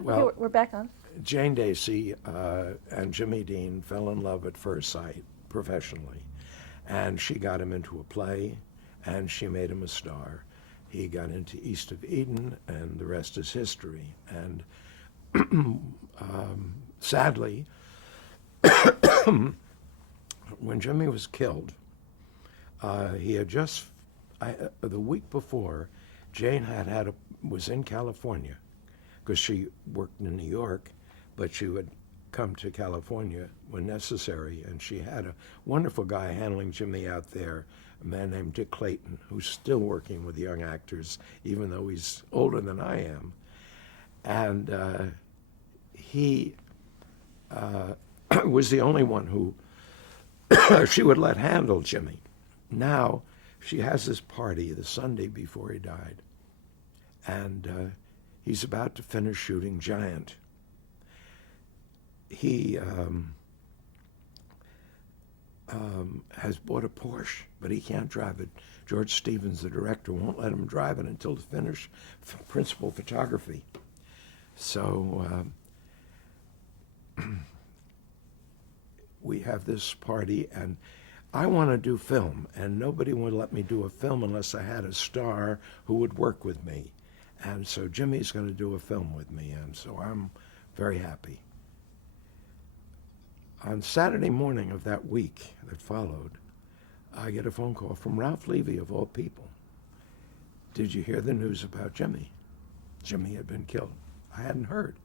Well, Okay, we're back on. Jane Dacey and Jimmy Dean fell in love at first sight professionally, and she got him into a play, and she made him a star. He got into East of Eden, and the rest is history. And sadly, when Jimmy was killed, he had just the week before, Jane was in California because she worked in New York, but she would come to California when necessary, and she had a wonderful guy handling Jimmy out there, a man named Dick Clayton, who's still working with young actors, even though he's older than I am. And he was the only one who she would let handle Jimmy. Now she has this party the Sunday before he died, and he's about to finish shooting Giant. He has bought a Porsche, but he can't drive it. George Stevens, the director, won't let him drive it until to finish principal photography. So we have this party, and I want to do film, and nobody would let me do a film unless I had a star who would work with me. And so Jimmy's going to do a film with me, and so I'm very happy. On Saturday morning of that week that followed, I get a phone call from Ralph Levy, of all people. Did you hear the news about Jimmy? Jimmy had been killed. I hadn't heard.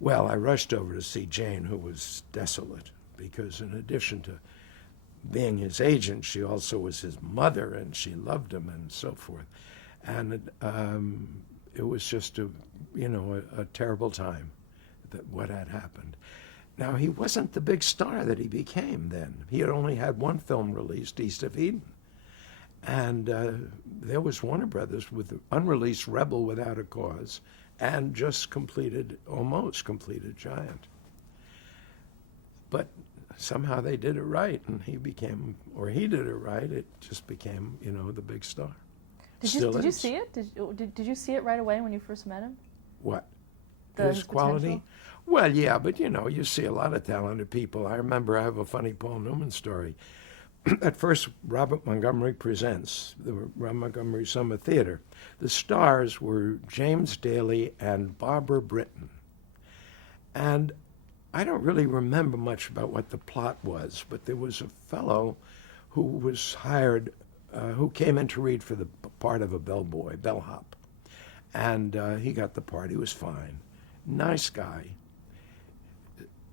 Well, I rushed over to see Jane, who was desolate, because in addition to being his agent, she also was his mother, and she loved him and so forth. And it was just a terrible time, that what had happened. Now, he wasn't the big star that he became then. He had only had one film released, East of Eden. And there was Warner Brothers with the unreleased Rebel Without a Cause, and just almost completed Giant. But somehow they did it right, and he did it right. It just became, the big star. Did you see it? Did you see it right away when you first met him? What? His quality? potential? Well, yeah, but you see a lot of talented people. I remember I have a funny Paul Newman story. At first, Robert Montgomery Presents, the Robert Montgomery Summer Theater. The stars were James Daly and Barbara Britton. And I don't really remember much about what the plot was, but there was a fellow who was hired, who came in to read for the part of a bellhop. And he got the part. He was fine. Nice guy.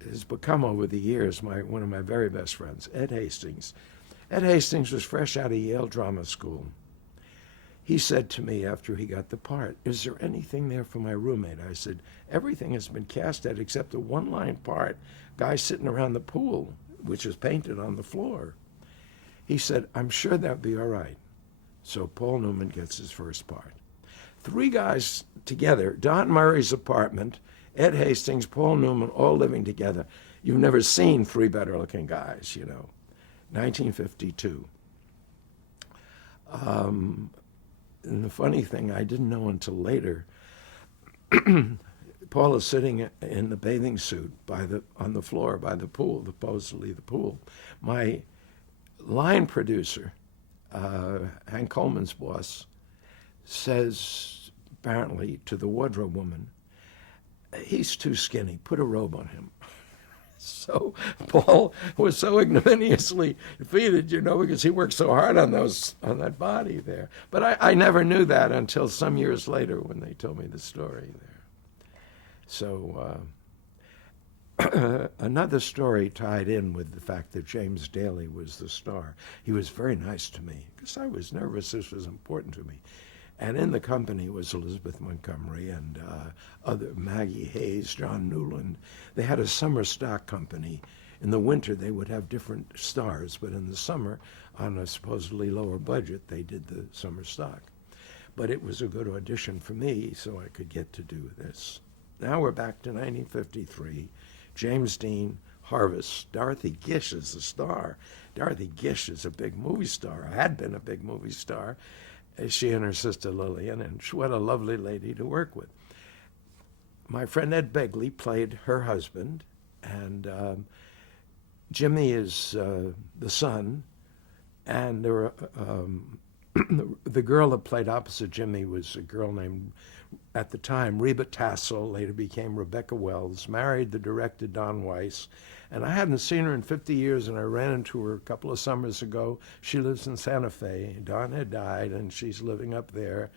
Has become over the years one of my very best friends, Ed Hastings. Ed Hastings was fresh out of Yale Drama School. He said to me after he got the part, "Is there anything there for my roommate?" I said, "Everything has been cast at except a one-line part, guy sitting around the pool, which is painted on the floor." He said, "I'm sure that'll be all right." So Paul Newman gets his first part. Three guys together, Don Murray's apartment, Ed Hastings, Paul Newman, all living together. You've never seen three better-looking guys, 1952. And the funny thing, I didn't know until later, Paul is sitting in the bathing suit on the floor by the pool, supposedly the pool. My line producer, Hank Coleman's boss, says apparently to the wardrobe woman, "He's too skinny, put a robe on him." So Paul was so ignominiously defeated, because he worked so hard on that body there. But I never knew that until some years later when they told me the story there. So another story tied in with the fact that James Daly was the star. He was very nice to me because I was nervous. This was important to me. And in the company was Elizabeth Montgomery and other Maggie Hayes, John Newland. They had a summer stock company. In the winter, they would have different stars, but in the summer, on a supposedly lower budget, they did the summer stock. But it was a good audition for me, so I could get to do this. Now we're back to 1953. James Dean, Harvest. Dorothy Gish is the star. Dorothy Gish is a big movie star, had been a big movie star. She and her sister Lillian, and what a lovely lady to work with. my friend Ed Begley played her husband, and Jimmy is the son, and there were, the girl that played opposite Jimmy was a girl named, at the time, Reba Tassel, later became Rebecca Wells, married the director Don Weiss, and I hadn't seen her in 50 years, and I ran into her a couple of summers ago. She lives in Santa Fe. Don had died, and she's living up there.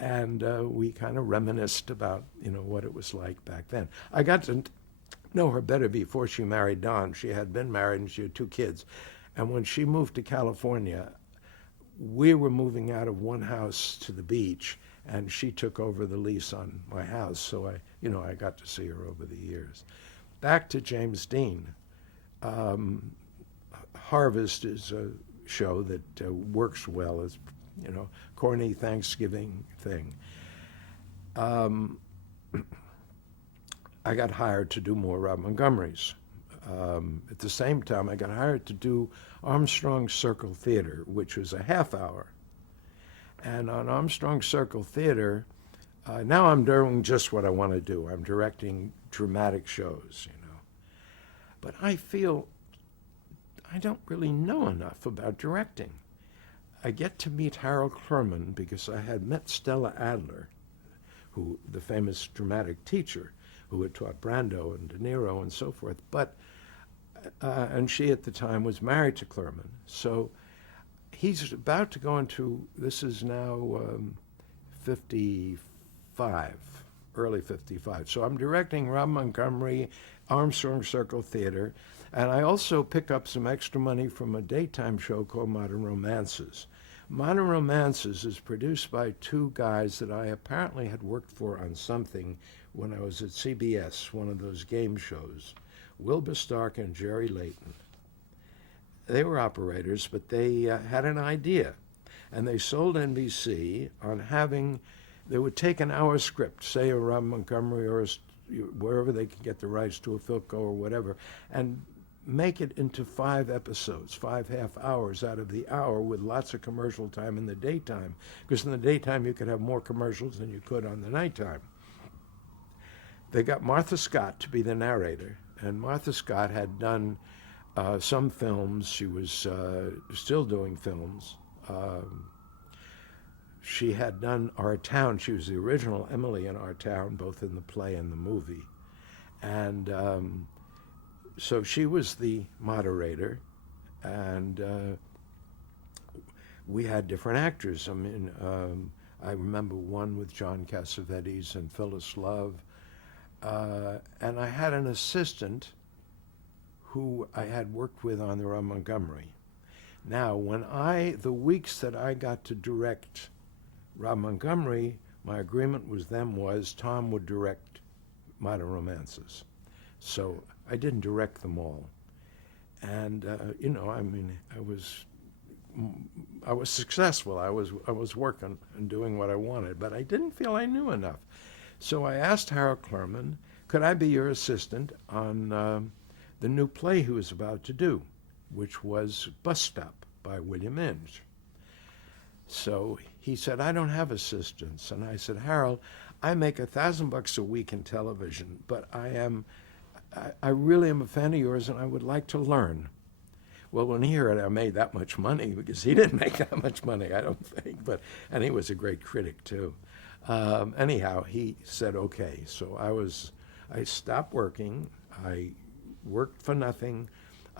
And we kind of reminisced about, what it was like back then. I got to know her better before she married Don. She had been married, and she had 2 kids. And when she moved to California, we were moving out of one house to the beach, and she took over the lease on my house. So I got to see her over the years. Back to James Dean. Harvest is a show that works well as, corny Thanksgiving thing. I got hired to do more Rob Montgomerys. At the same time, I got hired to do Armstrong Circle Theater, which was a half hour. And on Armstrong Circle Theater, now I'm doing just what I want to do. I'm directing dramatic shows, But I feel I don't really know enough about directing. I get to meet Harold Clurman because I had met Stella Adler, who the famous dramatic teacher who had taught Brando and De Niro and so forth. But and she at the time was married to Clurman. So he's about to go into, this is now 55, early 55. So I'm directing Rob Montgomery, Armstrong Circle Theater, and I also pick up some extra money from a daytime show called Modern Romances. Modern Romances is produced by 2 guys that I apparently had worked for on something when I was at CBS, one of those game shows, Wilbur Stark and Jerry Layton. They were operators, but they had an idea, and they sold NBC on having, they would take an hour script, say a Rob Montgomery or wherever they could get the rights to a Philco or whatever, and make it into 5 episodes, 5 half hours out of the hour with lots of commercial time in the daytime, because in the daytime you could have more commercials than you could on the nighttime. They got Martha Scott to be the narrator, and Martha Scott had done some films. She was still doing films. She had done Our Town. She was the original Emily in Our Town, both in the play and the movie. And so she was the moderator, and we had different actors. I mean, I remember one with John Cassavetes and Phyllis Love, and I had an assistant who I had worked with on the Rob Montgomery. Now, the weeks that I got to direct Rob Montgomery, my agreement with them was Tom would direct Modern Romances. So I didn't direct them all. And, I was successful. I was working and doing what I wanted, but I didn't feel I knew enough. So I asked Harold Clurman, could I be your assistant on the new play he was about to do, which was Bus Stop by William Inge. So he said, I don't have assistants. And I said, Harold, I make $1,000 a week in television, but I really am a fan of yours, and I would like to learn. Well, when he heard I made that much money, because he didn't make that much money, I don't think, and he was a great critic too. Anyhow, he said, okay. So I stopped working. I worked for nothing.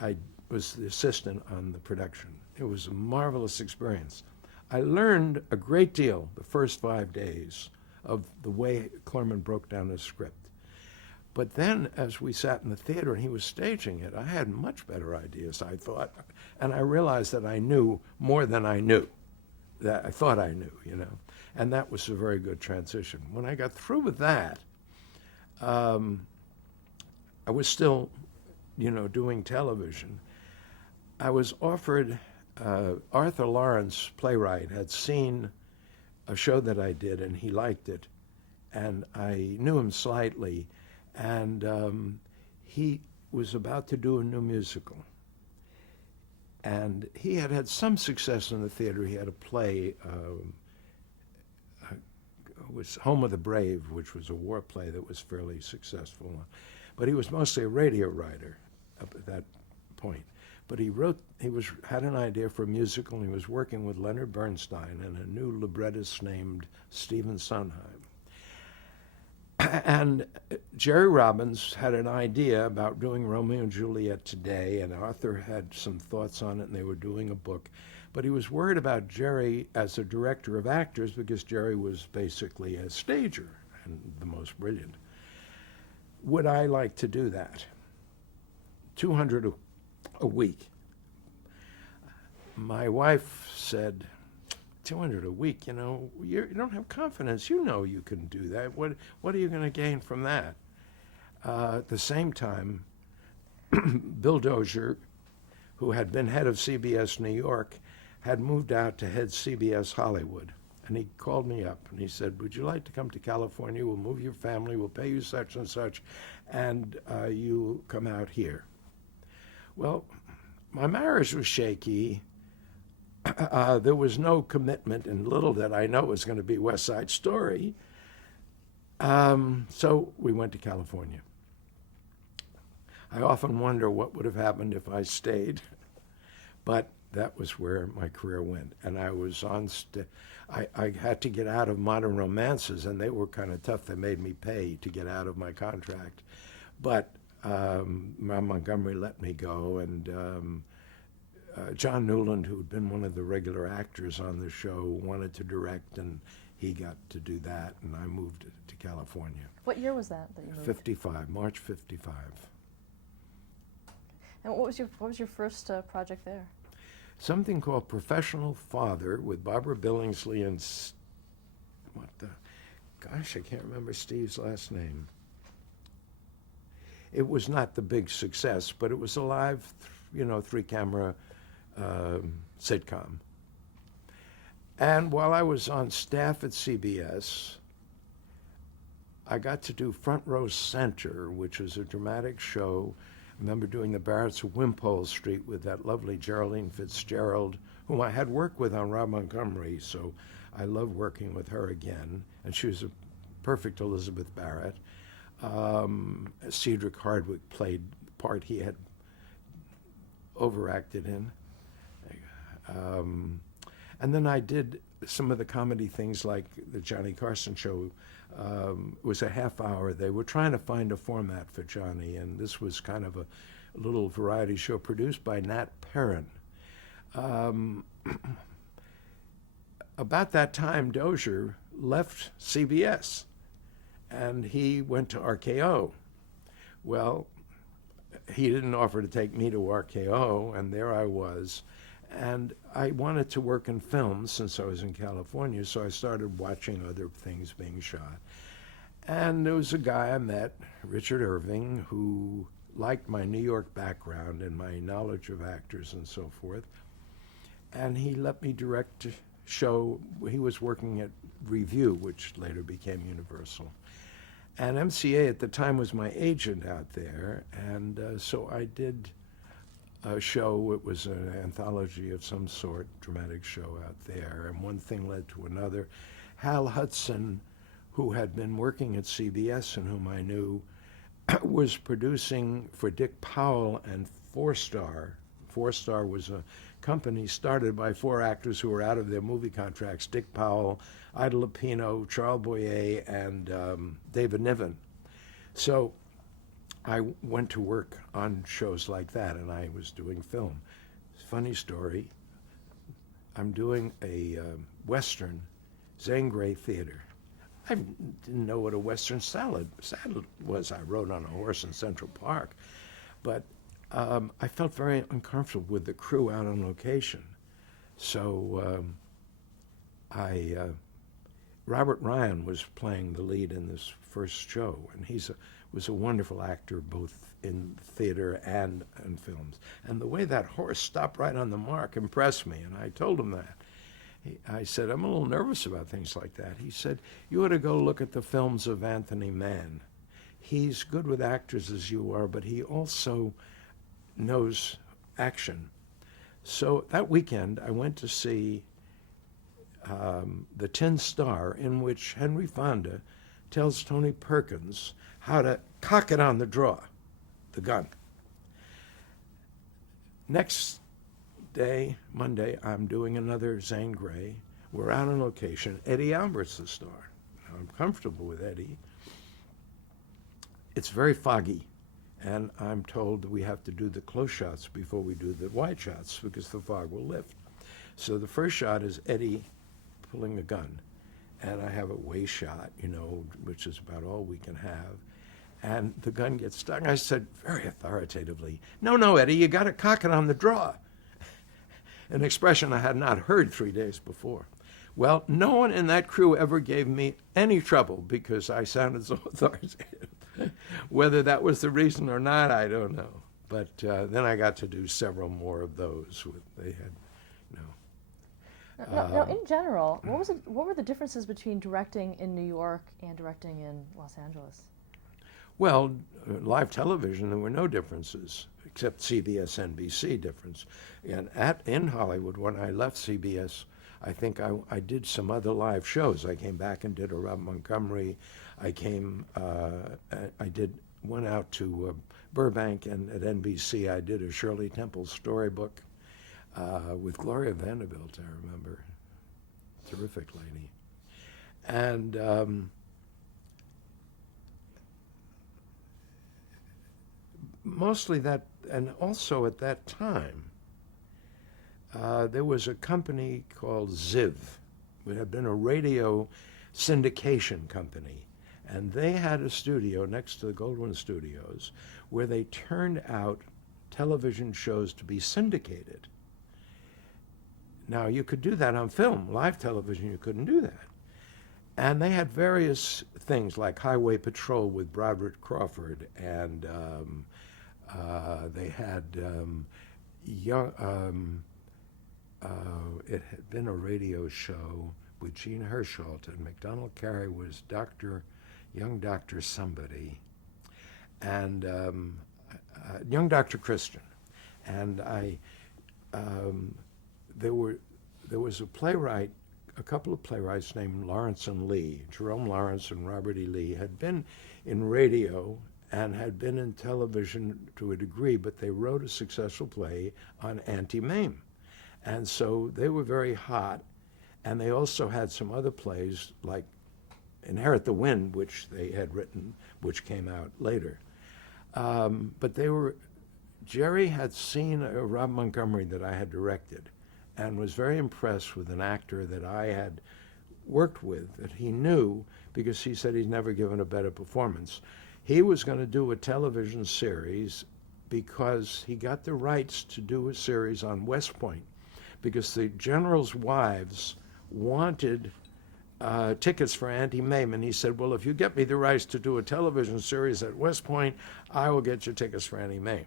I was the assistant on the production. It was a marvelous experience. I learned a great deal the first 5 days of the way Clurman broke down his script. But then, as we sat in the theater and he was staging it, I had much better ideas, I thought. And I realized that I knew more than I knew, that I thought I knew, And that was a very good transition. When I got through with that, I was still, doing television. I was offered, Arthur Lawrence, playwright, had seen a show that I did, and he liked it. And I knew him slightly. And he was about to do a new musical. And he had some success in the theater. He had a play, was Home of the Brave, which was a war play that was fairly successful. But he was mostly a radio writer up at that point. But he had an idea for a musical, and he was working with Leonard Bernstein and a new librettist named Stephen Sondheim. And Jerry Robbins had an idea about doing Romeo and Juliet today, and Arthur had some thoughts on it, and they were doing a book. But he was worried about Jerry as a director of actors because Jerry was basically a stager and the most brilliant. Would I like to do that? 200 a week. My wife said, 200 a week, you don't have confidence. You know you can do that. What are you going to gain from that? At the same time, Bill Dozier, who had been head of CBS New York, had moved out to head CBS Hollywood. And he called me up and he said, would you like to come to California? We'll move your family, we'll pay you such and such, and you come out here. Well, my marriage was shaky. There was no commitment, and little did I know it was going to be West Side Story. So we went to California. I often wonder what would have happened if I stayed, but that was where my career went. And I was I had to get out of Modern Romances, and they were kind of tough. They made me pay to get out of my contract. But Montgomery let me go, and John Newland, who had been one of the regular actors on the show, wanted to direct, and he got to do that, and I moved to California. What year was that you moved? 55, March 55. And what was your first project there? Something called Professional Father with Barbara Billingsley and I can't remember Steve's last name. It was not the big success, but it was a live, 3-camera sitcom. And while I was on staff at CBS, I got to do Front Row Center, which was a dramatic show. I remember doing the Barretts of Wimpole Street with that lovely Geraldine Fitzgerald, whom I had worked with on Rob Montgomery, so I loved working with her again. And she was a perfect Elizabeth Barrett. Cedric Hardwick played the part he had overacted in. And then I did some of the comedy things like the Johnny Carson show. It was a half hour. They were trying to find a format for Johnny, and this was kind of a little variety show produced by Nat Perrin. About that time, Dozier left CBS, and he went to RKO. Well, he didn't offer to take me to RKO, and there I was. And I wanted to work in films since I was in California, so I started watching other things being shot. And there was a guy I met, Richard Irving, who liked my New York background and my knowledge of actors and so forth. And he let me direct a show. He was working at Review, which later became Universal. And MCA at the time was my agent out there, and so I did a show. It was an anthology of some sort, dramatic show out there, and one thing led to another. Hal Hudson, who had been working at CBS and whom I knew, was producing for Dick Powell and Four Star. Four Star was a company started by 4 actors who were out of their movie contracts: Dick Powell, Ida Lupino, Charles Boyer, and David Niven. So I went to work on shows like that, and I was doing film. Funny story, I'm doing a Western, Zane Grey Theater. I didn't know what a Western salad was. I rode on a horse in Central Park. But I felt very uncomfortable with the crew out on location. So Robert Ryan was playing the lead in this first show, and was a wonderful actor both in theater and in films. And the way that horse stopped right on the mark impressed me, and I told him that. I said, I'm a little nervous about things like that. He said, you ought to go look at the films of Anthony Mann. He's good with actors as you are, but he also knows action. So that weekend, I went to see The Tin Star, in which Henry Fonda tells Tony Perkins how to cock it on the draw, the gun. Next day, Monday, I'm doing another Zane Grey. We're out on location. Eddie Albert's the star. I'm comfortable with Eddie. It's very foggy, and I'm told that we have to do the close shots before we do the wide shots because the fog will lift. So the first shot is Eddie pulling a gun, and I have a waist shot, which is about all we can have. And the gun gets stuck. I said very authoritatively, no, Eddie, you got to cock it on the draw. An expression I had not heard 3 days before. Well, no one in that crew ever gave me any trouble because I sounded so authoritative. Whether that was the reason or not, I don't know. But then I got to do several more of those. They had, Now, in general, what were the differences between directing in New York and directing in Los Angeles? Well, live television, there were no differences, except CBS, NBC difference. And in Hollywood, when I left CBS, I think I did some other live shows. I came back and did a Rob Montgomery. Went out to Burbank, and at NBC I did a Shirley Temple storybook with Gloria Vanderbilt, I remember. Terrific lady. And mostly that, and also at that time, there was a company called Ziv. It had been a radio syndication company, and they had a studio next to the Goldwyn Studios where they turned out television shows to be syndicated. Now, you could do that on film. Live television, you couldn't do that. And they had various things like Highway Patrol with Broderick Crawford, and they had it had been a radio show with Gene Herschelt, and McDonald Carey was young Dr. somebody, and young Dr. Christian. And there was a couple of playwrights named Lawrence and Lee. Jerome Lawrence and Robert E. Lee had been in radio and had been in television to a degree, but they wrote a successful play on Auntie Mame. And so they were very hot, and they also had some other plays like Inherit the Wind, which they had written, which came out later. But Jerry had seen a Rob Montgomery that I had directed and was very impressed with an actor that I had worked with, that he knew, because he said he's never given a better performance. He was going to do a television series because he got the rights to do a series on West Point, because the generals' wives wanted tickets for Auntie Mame, and he said, well, if you get me the rights to do a television series at West Point, I will get you tickets for Auntie Mame.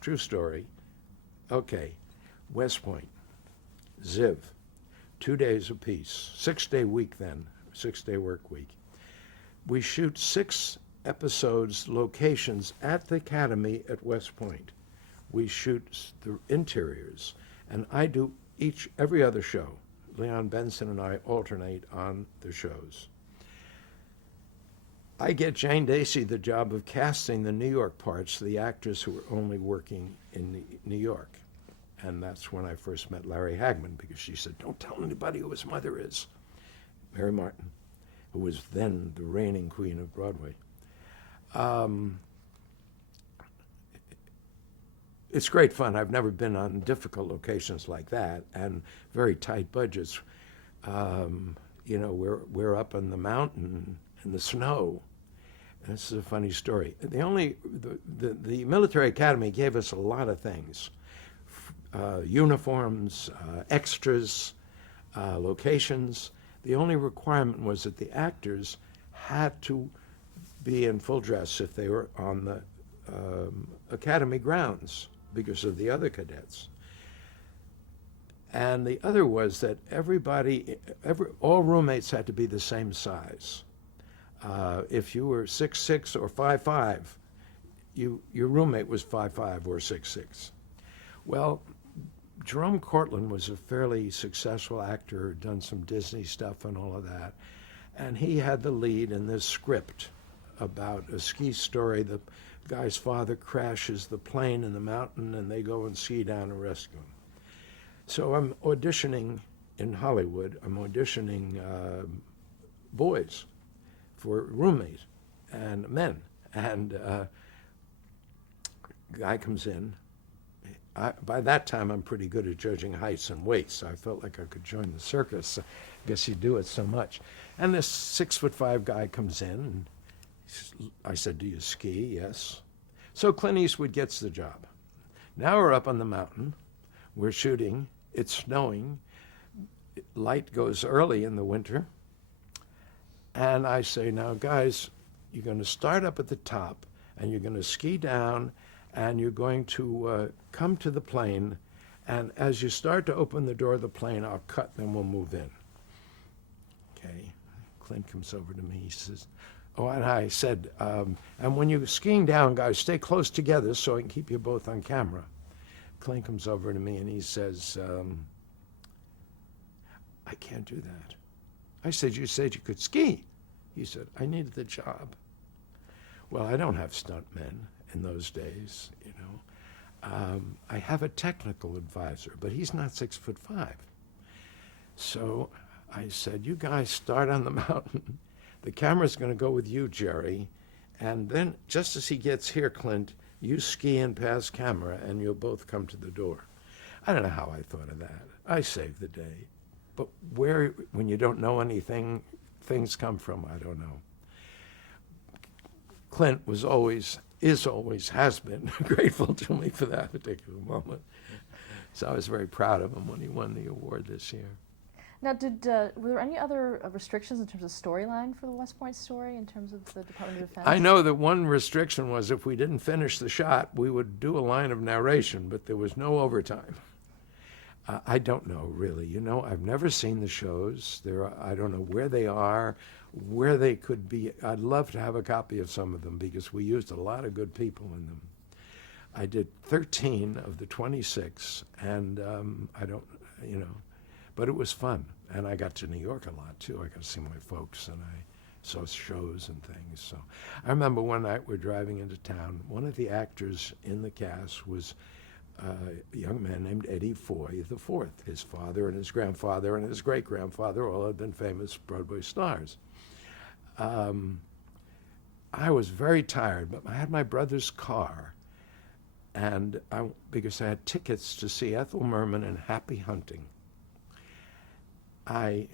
True story. Okay, West Point, Ziv, 2 days apiece, 6-day week then, 6-day work week. We shoot 6 episodes, locations at the Academy at West Point. We shoot the interiors, and I do every other show. Leon Benson and I alternate on the shows. I get Jane Dacey the job of casting the New York parts, the actors who were only working in New York. And that's when I first met Larry Hagman, because she said, don't tell anybody who his mother is. Mary Martin, who was then the reigning queen of Broadway. It's great fun. I've never been on difficult locations like that, and very tight budgets. We're up on the mountain in the snow. And this is a funny story. The military academy gave us a lot of things. Uniforms, extras, locations. The only requirement was that the actors had to be in full dress if they were on the academy grounds because of the other cadets. And the other was that all roommates had to be the same size. If you were 6'6" or 5'5", your roommate was 5'5" or 6'6". Well, Jerome Cortland was a fairly successful actor, done some Disney stuff and all of that. And he had the lead in this script about a ski story. The guy's father crashes the plane in the mountain and they go and ski down and rescue him. So I'm auditioning in Hollywood. I'm auditioning boys for roommate and men. And guy comes in. By that time, I'm pretty good at judging heights and weights, so I felt like I could join the circus. I guess you do it so much. And this 6'5" guy comes in, and I said, "Do you ski?" "Yes." So Clint Eastwood gets the job. Now we're up on the mountain. We're shooting. It's snowing. Light goes early in the winter. And I say, "Now, guys, you're going to start up at the top, and you're going to ski down, and you're going to come to the plane, and as you start to open the door of the plane, I'll cut, then we'll move in." Okay. Clint comes over to me. He says, "Oh," and I said, "and when you're skiing down, guys, stay close together so I can keep you both on camera." Clint comes over to me, and he says, "I can't do that." I said, "You said you could ski." He said, "I needed the job." Well, I don't have stuntmen in those days, you know. I have a technical advisor, but he's not 6'5". So I said, "You guys start on the mountain. The camera's going to go with you, Jerry. And then just as he gets here, Clint, you ski in past camera and you'll both come to the door." I don't know how I thought of that. I saved the day. But where, when you don't know anything, things come from, I don't know. Clint was always, is always, has been grateful to me for that particular moment. So I was very proud of him when he won the award this year. Now, were there any other restrictions in terms of storyline for the West Point story, in terms of the Department of Defense? I know that one restriction was if we didn't finish the shot, we would do a line of narration, but there was no overtime. I don't know, really. You know, I've never seen the shows. I don't know where they are, where they could be. I'd love to have a copy of some of them because we used a lot of good people in them. I did 13 of the 26, and I don't, you know, but it was fun. And I got to New York a lot, too. I got to see my folks, and I saw shows and things. So I remember one night we're driving into town. One of the actors in the cast was a young man named Eddie Foy IV. His father and his grandfather and his great-grandfather all had been famous Broadway stars. I was very tired, but I had my brother's car, and because I had tickets to see Ethel Merman in Happy Hunting. I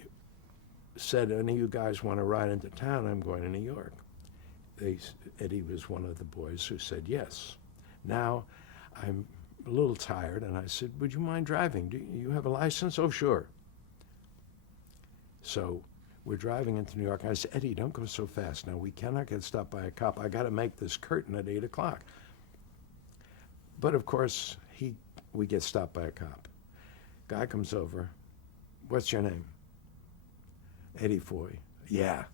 said, "Any of you guys want to ride into town? I'm going to New York." Eddie was one of the boys who said yes. Now, I'm a little tired, and I said, "Would you mind driving? Do you have a license?" "Oh, sure." So we're driving into New York. I said, "Eddie, don't go so fast. Now, we cannot get stopped by a cop. I got to make this curtain at 8 o'clock. But, of course, we get stopped by a cop. Guy comes over. "What's your name?" "Eddie Foy." "Yeah."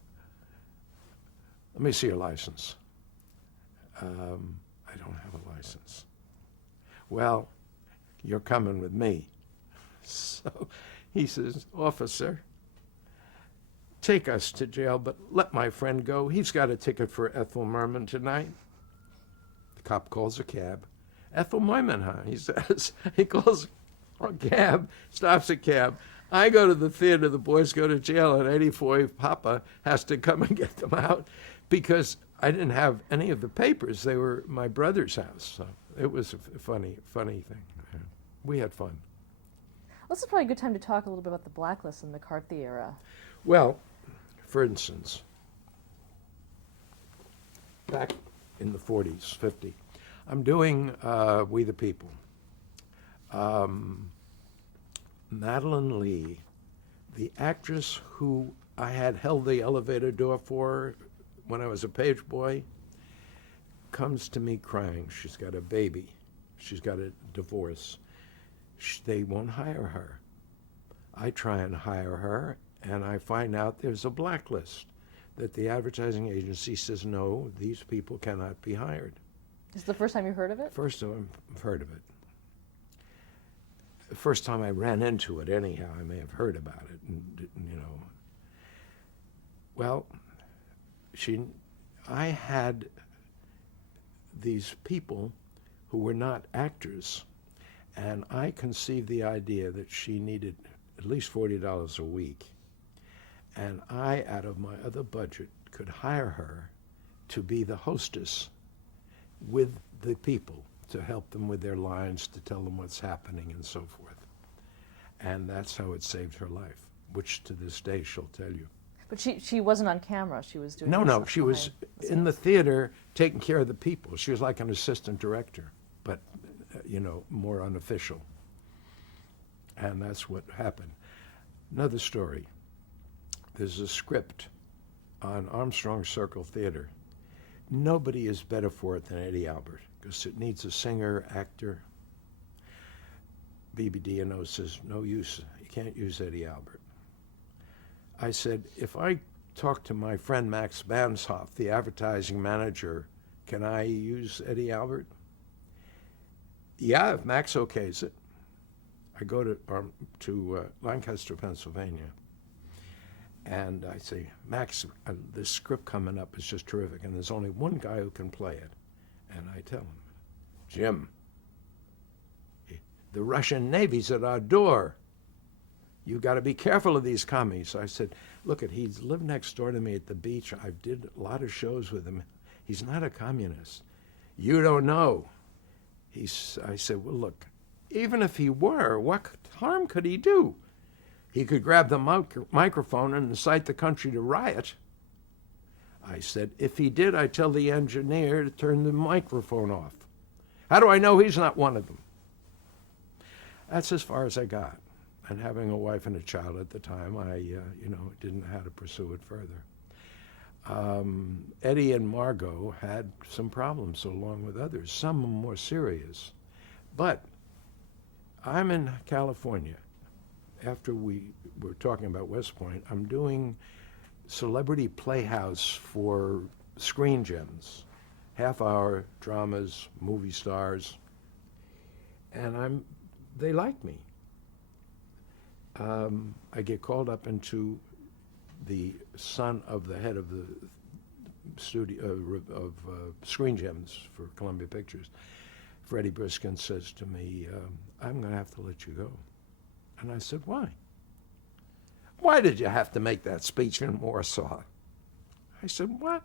"Let me see your license." "I don't have a license." "Well, you're coming with me." So he says, "Officer, take us to jail, but let my friend go. He's got a ticket for Ethel Merman tonight." The cop calls a cab. "Ethel Merman, huh?" he says. He calls a cab, stops a cab. I go to the theater, the boys go to jail, and 84 Papa has to come and get them out because I didn't have any of the papers. They were my brother's house. So it was a funny thing. We had fun. This is probably a good time to talk a little bit about the Blacklist and the McCarthy era. Well, for instance, back in the 40s, 50, I'm doing We the People. Madeline Lee, the actress who I had held the elevator door for when I was a page boy, comes to me crying. She's got a baby. She's got a divorce. They won't hire her. I try and hire her, and I find out there's a blacklist that the advertising agency says, no, these people cannot be hired. This is the first time you heard of it? First time I've heard of it. the first time I ran into it, anyhow. I may have heard about it, and you know. Well, I had these people who were not actors, and I conceived the idea that she needed at least $40 a week, and I, out of my other budget, could hire her to be the hostess with the people, to help them with their lines, to tell them what's happening and so forth. And that's how it saved her life, which to this day she'll tell you. But she wasn't on camera. She was doing No, this no, she was behind in the scenes. theater taking care of the people. She was like an assistant director, but, you know, more unofficial. And that's what happened. Another story. There's a script on Armstrong Circle Theater. Nobody is better for it than Eddie Albert, because it needs a singer, actor. BBD&O says, no use, you can't use Eddie Albert. I said, if I talk to my friend Max Banshoff, the advertising manager, can I use Eddie Albert? Yeah, if Max okays it. I go to Lancaster, Pennsylvania, and I say, Max, this script coming up is just terrific, and there's only one guy who can play it. And I tell him, Jim, the Russian Navy's at our door. You got to be careful of these commies. I said, look, he's lived next door to me at the beach. I did a lot of shows with him. He's not a communist. You don't know. I said, well, look, even if he were, what harm could he do? He could grab the microphone and incite the country to riot. I said, if he did, I'd tell the engineer to turn the microphone off. How do I know he's not one of them? That's as far as I got. And having a wife and a child at the time, I, didn't know how to pursue it further. Eddie and Margot had some problems along with others, some more serious. But I'm in California. After we were talking about West Point, I'm doing Celebrity Playhouse for Screen Gems, half-hour dramas, movie stars, and they like me. I get called up into the son of the head of the studio of Screen Gems for Columbia Pictures. Freddie Briskin says to me, I'm going to have to let you go. And I said, why? Why did you have to make that speech in Warsaw? I said, what?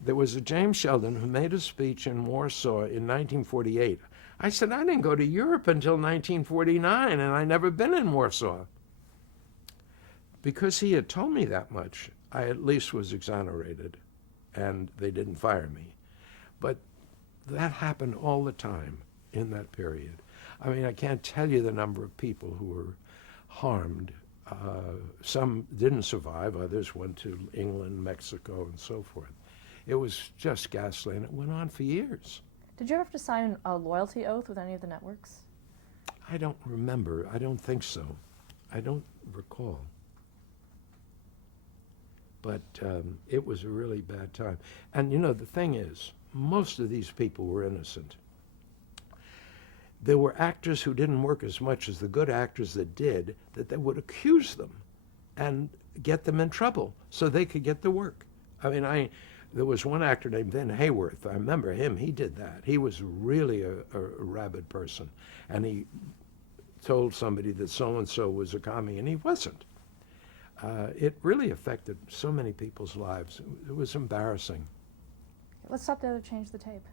There was a James Sheldon who made a speech in Warsaw in 1948. I said, I didn't go to Europe until 1949, and I never been in Warsaw. Because he had told me that much, I at least was exonerated, and they didn't fire me. But that happened all the time in that period. I mean, I can't tell you the number of people who were harmed. Some didn't survive, others went to England, Mexico, and so forth. It was just ghastly, and it went on for years. Did you ever have to sign a loyalty oath with any of the networks? I don't remember. I don't think so. I don't recall. But it was a really bad time. And you know, the thing is, most of these people were innocent. There were actors who didn't work as much as the good actors that did, that they would accuse them and get them in trouble so they could get the work. I mean, there was one actor named Vin Hayworth. I remember him. He did that. He was really a rabid person. And he told somebody that so-and-so was a commie, and he wasn't. It really affected so many people's lives. It was embarrassing. Let's stop there to change the tape.